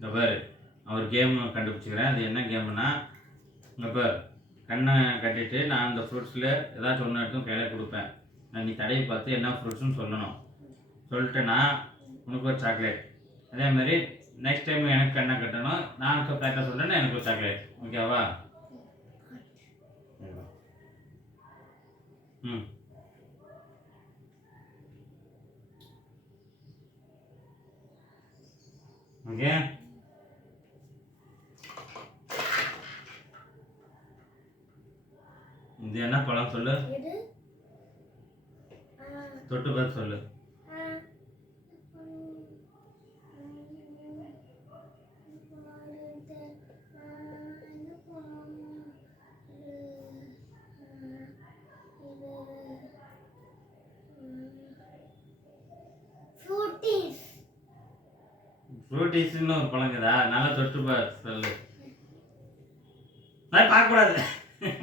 இந்த பாரு அவர் கேம் கண்டுபிடிச்சிக்கிறேன். அது என்ன கேம்னா இங்கே பாரு கண்ணை கட்டிட்டு நான் அந்த ஃப்ரூட்ஸில் ஏதாச்சும் ஒன்று எடுத்து கையில் கொடுப்பேன். நான் நீ தடவி பார்த்து என்ன ஃப்ரூட்ஸ்னு சொல்லணும். சொல்லிட்டேன்னா உனக்கு ஒரு சாக்லேட் அதே மாதிரி நெக்ஸ்ட் டைம் எனக்கு கண்ணை கட்டணும் நான் கரெக்டாக சொல்கிறேன்னா எனக்கு ஒரு சாக்லேட் ஓகேவா ம். ஓகே இது என்ன பழம் சொல்லு? தொட்டு பார்த்து சொல்லு. ஃப்ரூட்டிஸ்னு ஒரு பழங்குதா நல்லா தொட்டு பார்த்து சொல்லு. பார்க்கக்கூடாது.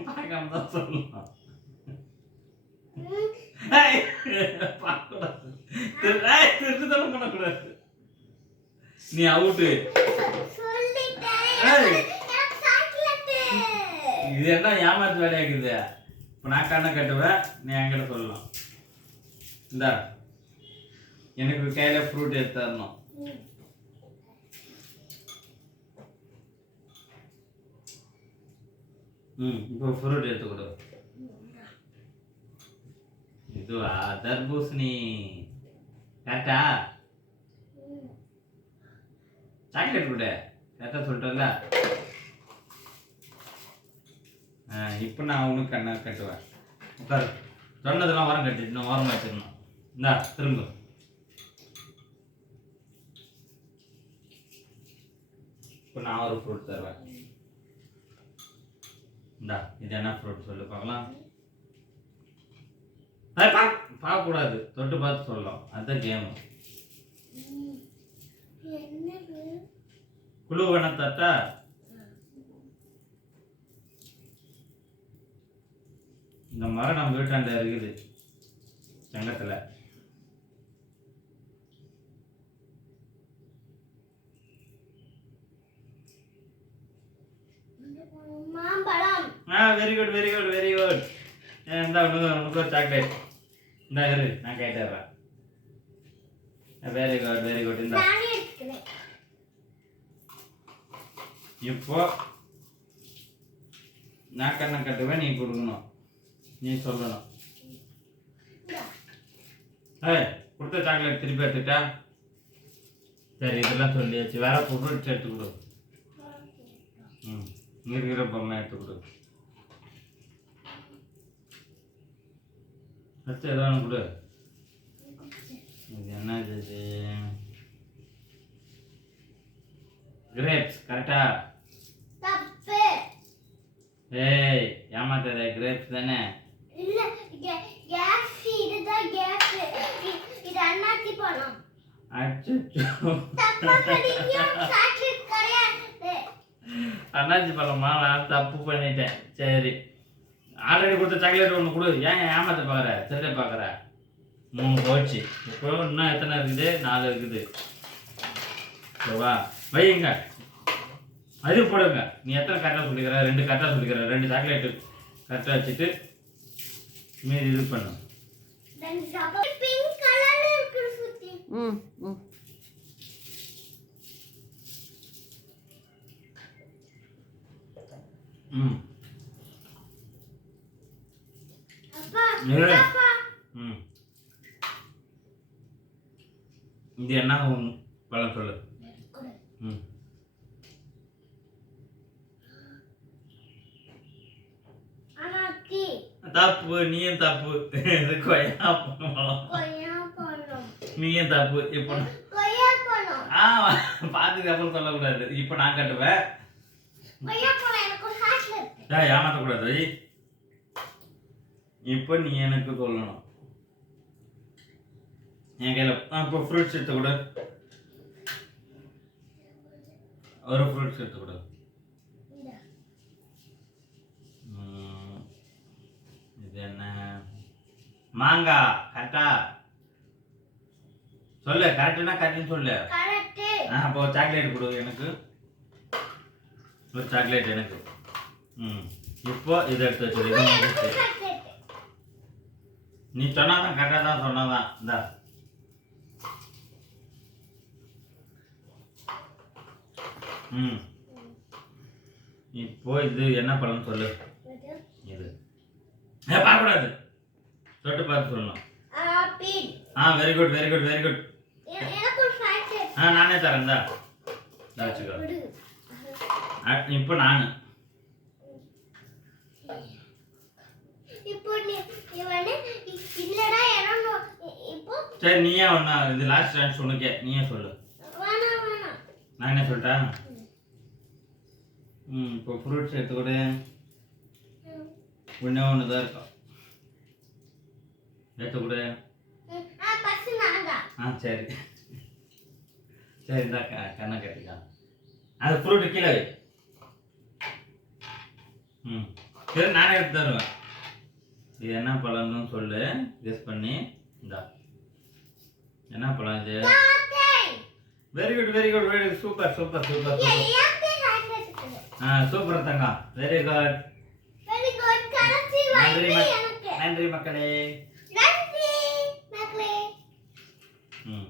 பார்க்காம தான் சொல்லலாம் ம், ஏய், பார்க்கக்கூடாது திருட்டுத்தனம் பண்ணக்கூடாது நீ அவுட்டு இது என்ன ஏமாத்து வேலையாக்குது இப்போ நான் கண்ணை கட்டுவேன் நீ என்கிட்ட சொல்லலாம். இந்தா எனக்கு கையில் ஃப்ரூட் எடுத்து தரணும். ம். இப்போ ஃப்ரூட் எடுத்து இது இதுவா? தர்பூசணி. கரெக்டா சாக்லேட் கொடு கரெக்டாக சொல்லிட்டல ஆ இப்போ நான் உனக்கு கண்ணை கட்டுவேன். உட்காரு. சொன்னதெல்லாம் ஓரம் கட்டிட்டு இன்னும் ஓரமாக வச்சிடணும். இந்தா திரும்ப. இப்போ நான் ஒரு ஃப்ரூட் தருவேன். இந்தா இது என்ன ஃப்ரூட் சொல்லு பார்க்கலாம். அது பா பார்க்கக்கூடாது. தொட்டு பார்த்து சொல்லலாம். அதுதான் கேமு குழுவன குழு தட்டா? இந்த மரம் நம்ம வீட்டாண்ட இருக்குது. சங்கத்தில் மாம்பழம் ஆ very good very good very good இந்தா உனக்கு உனக்கு ஒரு சாக்லேட் இந்தா இரு நான் கேட்டுறேன் வெரி குட் வெரி குட் இந்தா. இப்போ நான் கண்ணை கட்டுவேன் நீ கொடுக்கணும் நீ சொல்லணும். ஏய் கொடுத்த சாக்லேட் திருப்பி எடுத்துட்டா? சரி இதெல்லாம் சொல்லியாச்சு. வேற ஃப்ரூட்ஸ் எடுத்து கொடு. ம் இருக்கிற பொம்மை எடுத்து கொடு. ஏதோ ஒன்று கொடு. இது என்ன இது? கிரேப்ஸ் கரெக்டா தப்பு. ஏய் ஏமாத்தாத கிரேப்ஸ் தானே? இல்ல கேஸ் இதுதான் கேஸ் இ- இது அண்ணாச்சி பழம். அச்சோ தப்பா சொன்னீங்க சாக்லேட் கிடையாது அண்ணாச்சி பழமா? நான் தப்பு பண்ணிட்டேன். சரி. ஆல்ரெடி கொடுத்த சாக்லேட் ஒன்று கொடு. ஏன் ஏமாத்த பார்க்குற திருட பார்க்குற மூணு போச்சு. இப்போ இன்னும் எத்தனை இருக்குது? நாலு இருக்குது. ஓகேவா? வையுங்க. அது போடுங்க. நீ எத்தனை கரெக்டாக சொல்லிக்கிற? ரெண்டு கரெக்டாக சொல்லிக்கிற. ரெண்டு சாக்லேட்டு கரெக்டாக வச்சுட்டு மீதி இது பண்ணு. ரெண்டு சாப்பிட்டு பிங்க் கலர்ல இருக்கு சுத்தி ம் ம். ம் அப்பா இரு. அப்பா ம் இது என்ன உன் பழம் சொல்லு. ம். தப்பு நீயும் தப்பு. இது கொய்யா பழம். நீயும் தப்பு இப்போ ஆ பார்த்துக்கு அப்புறம் சொல்லக்கூடாது. இப்போ நான் கட்டுவேன். கொய்யா பழம் எனக்கு ஒரு ஹார்ட்ல இருக்கு ஏய், ஏமாத்தக்கூடாது இப்போ நீ எனக்கு சொல்லணும். என் கையில் இப்போ ஃப்ரூட்ஸ் எடுத்து கொடு. ஒரு ஃப்ரூட்ஸ் எடுத்து கொடு. இந்த ம், இது என்ன? மாங்காய் கரெக்டா? சொல்லு கரெக்டுனா கரெக்டுன்னு சொல்லு ஆ அப்போ சாக்லேட் கொடு எனக்கு. ஒரு சாக்லேட் எனக்கு. ம் இப்போ இதை எடுத்து வச்சிரு. நீ சொன்னாதான் கரெக்டாக தான் சொன்னாதான். இந்தா. ம். இப்போ இது என்ன பழம்னு சொல்லு? இது. பார்க்கக்கூடாது. தொட்டு பார்த்து சொல்லணும். ஆ very good very good very good ஆ நானே தரேன் இந்தா. வச்சுக்கோ. இப்போ நான் இப்போ நீ நீ வந்து இ- இல்லடா இறங்கும் இப்போ சரி நீயே ஒன்றா இது லாஸ்ட் சான்ஸ் உனக்கே நீயே சொல்லு. நான் என்ன சொல்லிட்டா? ம் இப்போ ஃப்ரூட்ஸ் எடுத்துக்கூட. ஒன்றே ஒன்று தான் இருக்கும் எடுத்துக்கூட. ஆ சரி. சரி இந்தா கண்ணை கட்டிக்கா. அது ஃப்ரூட்டு கீழே வை. ம் சரி நானே எடுத்து தருவேன். இது என்ன பழம்னு சொல்லு கெஸ் பண்ணி இந்தா. என்ன பழம் இது? Very good very good very super super super super இருக்குது ஆ சூப்பர் தங்கம். வெரி குட் குட் நன்றி நன்றி மக்களே.